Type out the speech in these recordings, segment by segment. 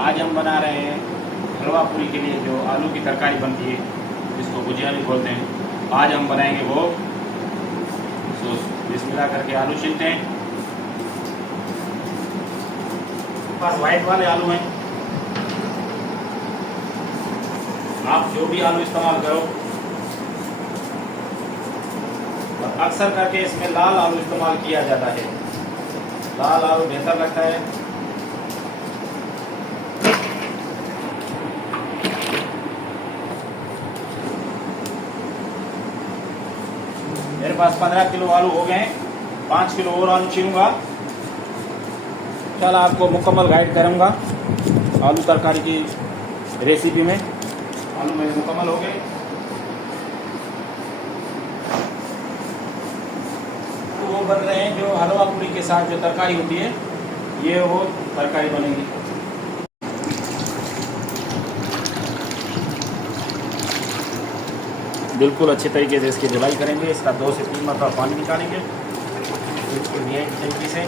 आज हम बना रहे हैं हलवा पूरी के लिए जो आलू की तरकारी बनती है, जिसको भुजिया भी बोलते हैं। आज हम बनाएंगे वो। तो बिस्मिल्लाह करके आलू छीलते हैं। पास वाइट वाले आलू हैं, आप जो भी आलू इस्तेमाल करो। और अक्सर करके इसमें लाल आलू इस्तेमाल किया जाता है, लाल आलू बेहतर लगता है। मेरे पास 15 किलो आलू हो गए हैं। 5 किलो और आलू छीलूंगा। चल आपको मुकम्मल गाइड करूंगा आलू तरकारी की रेसिपी में। आलू मेरे मुकम्मल हो गए। तो वो बन रहे हैं जो हलवा पूरी के साथ जो तरकारी होती है, ये वो तरकारी बनेगी। बिल्कुल अच्छे तरीके से इसकी धुलाई करेंगे। इसका 2 से 3 मरतबा पानी निकालेंगे बिल्कुल नए तरीके से।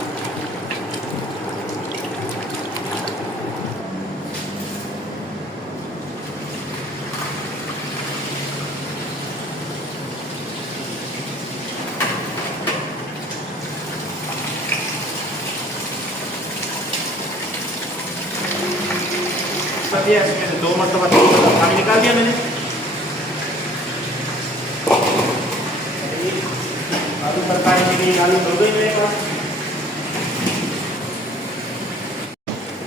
इसमें से 2 मरतबा 3 मरतबा पानी निकाल दिया मैंने। आलू तरकारी के लिए आलू धो गई मेरे पास।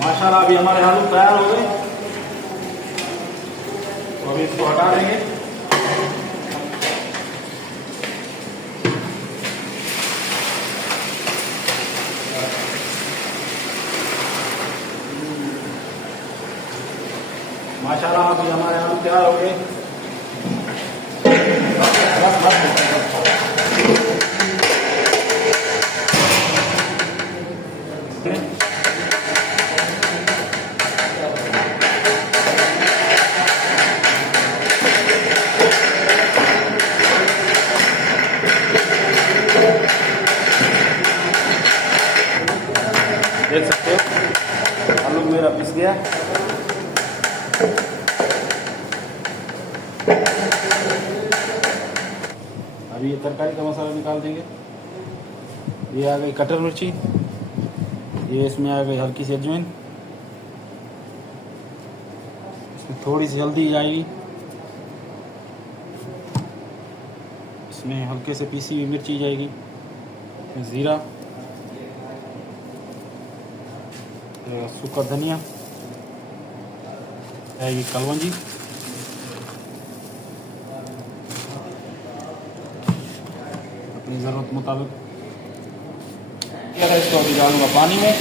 माशाल्लाह अभी हमारे आलू तैयार हो गए। तो अभी इसको हटा देंगे। माशाल्लाह अभी हमारे आलू तैयार हो गए। देख सकते हो आलू मेरा पिस गया। अभी ये तरकारी का मसाला निकाल देंगे। ये आ गई कटर मिर्ची, ये इसमें आ गई हल्की सी अजवाइन, इसमें थोड़ी सी हल्दी जाएगी, इसमें हल्के से पीसी हुई मिर्ची जाएगी, इसमें ज़ीरा, सूखा धनिया आएगी, कलवंजी, अपनी ज़रूरत मुताबिक। इसको अभी डालूंगा पानी में।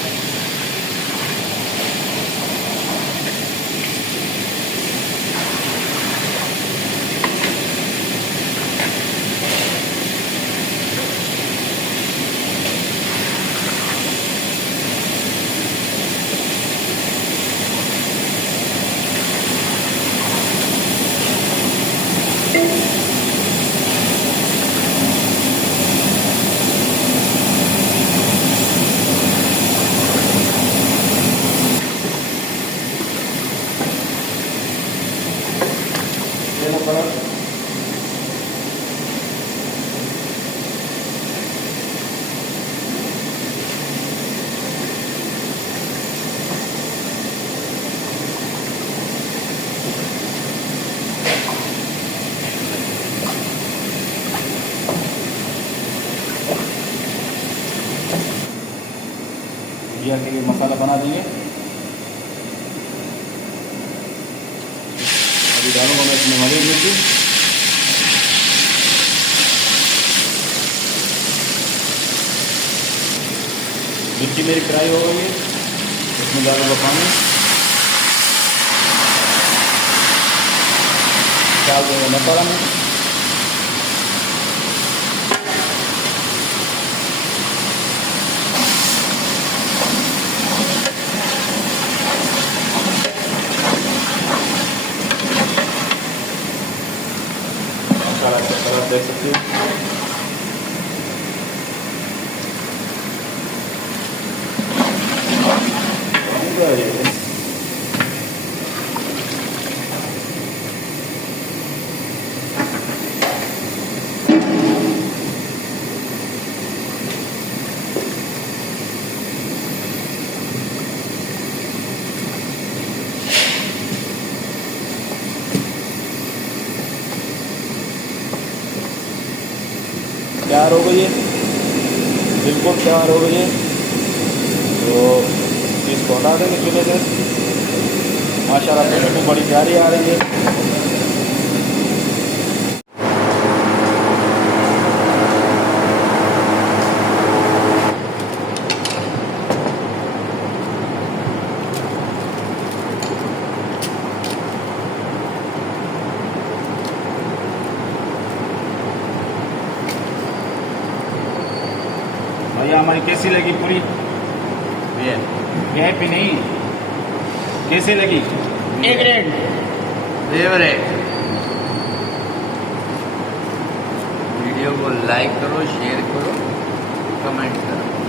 भुजिया के लिए मसाला बना देंगे। अभी डालूंगा मैं इसमें हरी मिर्ची, मिर्ची मेरी फ्राई हो गई है। इसमें डालूंगा पानी, डाल दूंगा मसाला में। कलर देख सकते हो। तैयार हो गई है, बिल्कुल तैयार हो गई है। तो इसको हटा देंगे चूल्हे से। माशाल्लाह खुशबू बड़ी प्यारी आ रही है। भैया हमारी कैसी लगी पूरी? वीआईपी नहीं, कैसे लगी? A grade favourite. वीडियो को लाइक करो, शेयर करो, कमेंट करो।